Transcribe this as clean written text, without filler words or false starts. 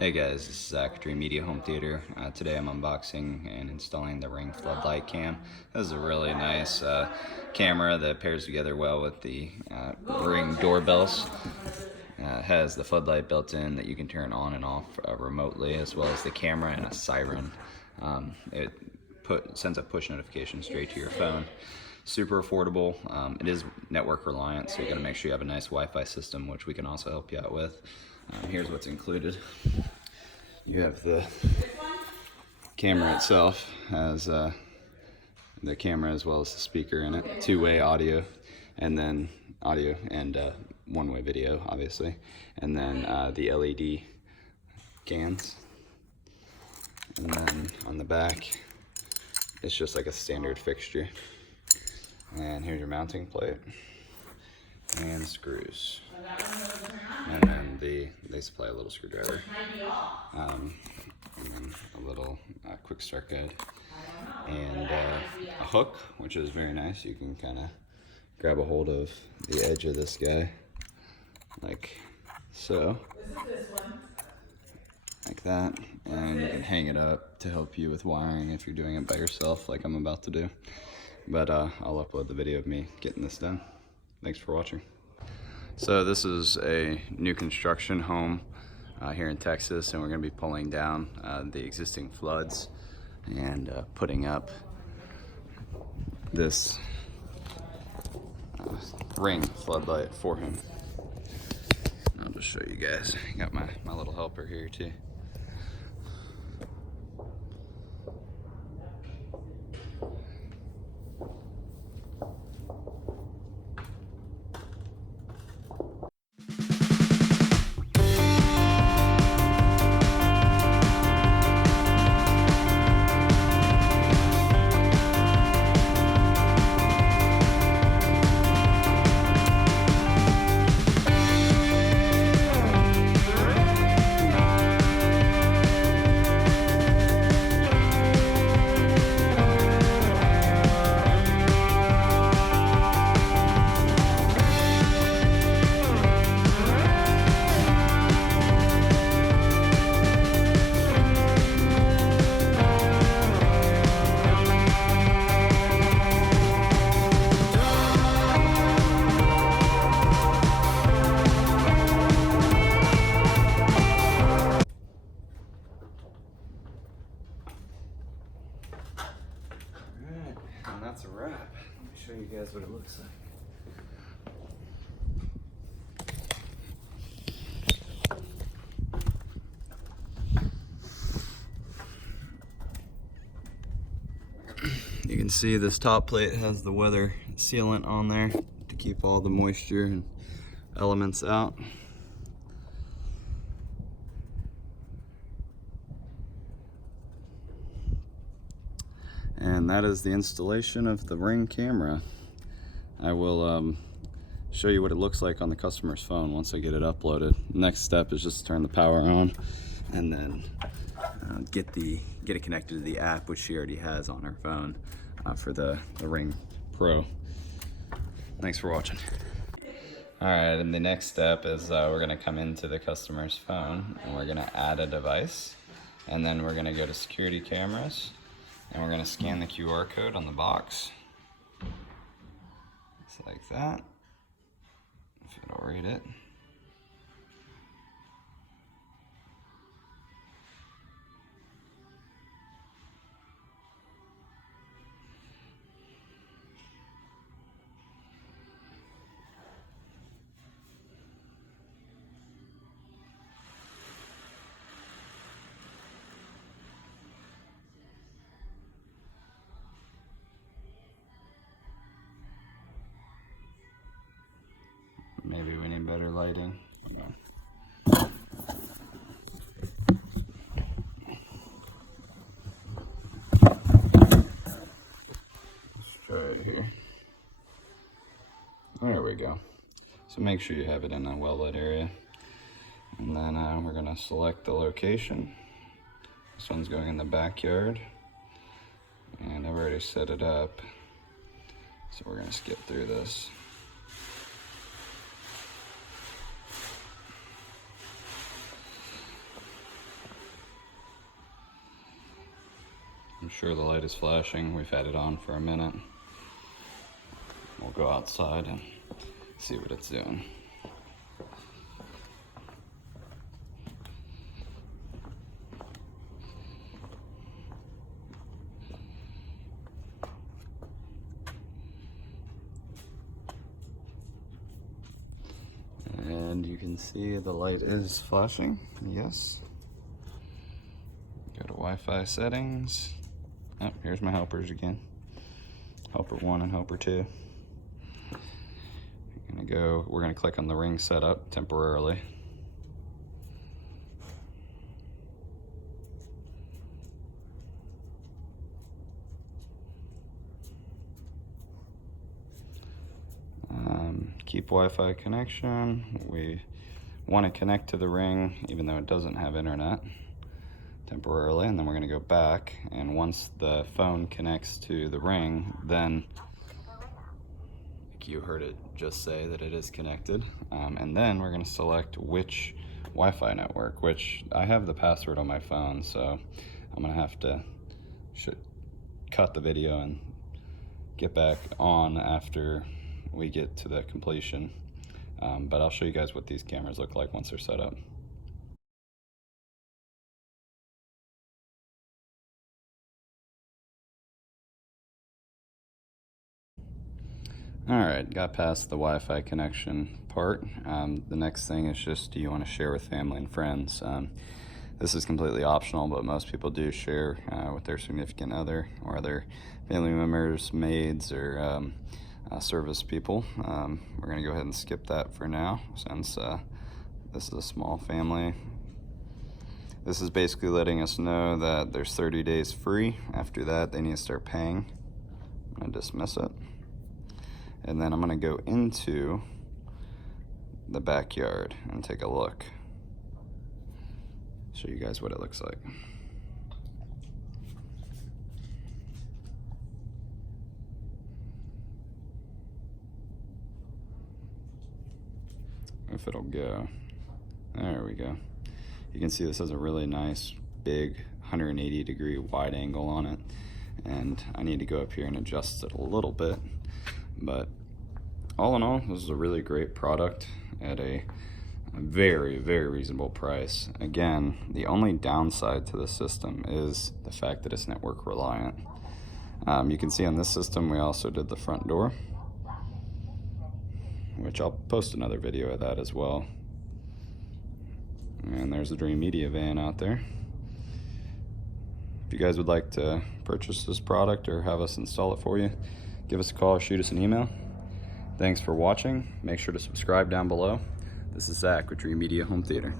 Hey guys, this is Zach, Dreamedia Home Theater. Today I'm unboxing and installing the Ring Floodlight cam. This is a really nice camera that pairs together well with the Ring doorbells. It has the floodlight built in that you can turn on and off remotely, as well as the camera and a siren. It sends a push notification straight to your phone. Super affordable. It is network reliant, so you gotta make sure you have a nice Wi-Fi system, which we can also help you out with. Here's what's included. You have the camera itself, has the camera as well as the speaker in it, two-way audio, and then audio and one-way video, obviously, and then the LED cans. And then on the back, it's just like a standard fixture. And here's your mounting plate and screws. And then they supply a little screwdriver, and then a little quick start guide, and a hook, which is very nice. You can kind of grab a hold of the edge of this guy, like so, like that, and you can hang it up to help you with wiring if you're doing it by yourself, like I'm about to do. But I'll upload the video of me getting this done. Thanks for watching. So this is a new construction home here in Texas, and we're going to be pulling down the existing floods and putting up this Ring floodlight for him. I'll just show you guys. I got my little helper here too. And that's a wrap. Let me show you guys what it looks like. You can see this top plate has the weather sealant on there to keep all the moisture and elements out. And that is the installation of the Ring camera. I will show you what it looks like on the customer's phone once I get it uploaded. Next step is just to turn the power on and then get it connected to the app, which she already has on her phone for the Ring Pro. Thanks for watching. Alright, and the next step is we're going to come into the customer's phone and we're going to add a device, and then we're going to go to security cameras. And we're going to scan the QR code on the box. Just like that. If it'll read it. Maybe we need better lighting. Let's try it here. There we go. So make sure you have it in a well-lit area. And then we're going to select the location. This one's going in the backyard. And I've already set it up. So we're going to skip through this. I'm sure the light is flashing. We've had it on for a minute. We'll go outside and see what it's doing. And you can see the light is flashing, yes. Go to Wi-Fi settings. Oh, here's my helpers again. Helper 1 and helper 2. We're gonna click on the ring setup temporarily. Keep Wi-Fi connection. We want to connect to the ring even though it doesn't have internet temporarily, and then we're going to go back, and once the phone connects to the ring, then you heard it just say that it is connected, and then we're going to select which Wi-Fi network, which I have the password on my phone, so I'm going to have to cut the video and get back on after we get to the completion, but I'll show you guys what these cameras look like once they're set up. Alright, got past the Wi-Fi connection part. The next thing is just, do you want to share with family and friends? This is completely optional, but most people do share with their significant other or other family members, maids, or service people. We're going to go ahead and skip that for now, since this is a small family. This is basically letting us know that there's 30 days free. After that, they need to start paying. I'm going to dismiss it. And then I'm going to go into the backyard and take a look. Show you guys what it looks like. If it'll go. There we go. You can see this has a really nice big 180-degree wide angle on it, and I need to go up here and adjust it a little bit, but all in all, this is a really great product at a very, very reasonable price. Again, the only downside to the system is the fact that it's network reliant. You can see on this system we also did the front door, which I'll post another video of that as well. And there's a Dreamedia van out there. If you guys would like to purchase this product or have us install it for you, give us a call or shoot us an email. Thanks for watching. Make sure to subscribe down below. This is Zach with Dreamedia Home Theater.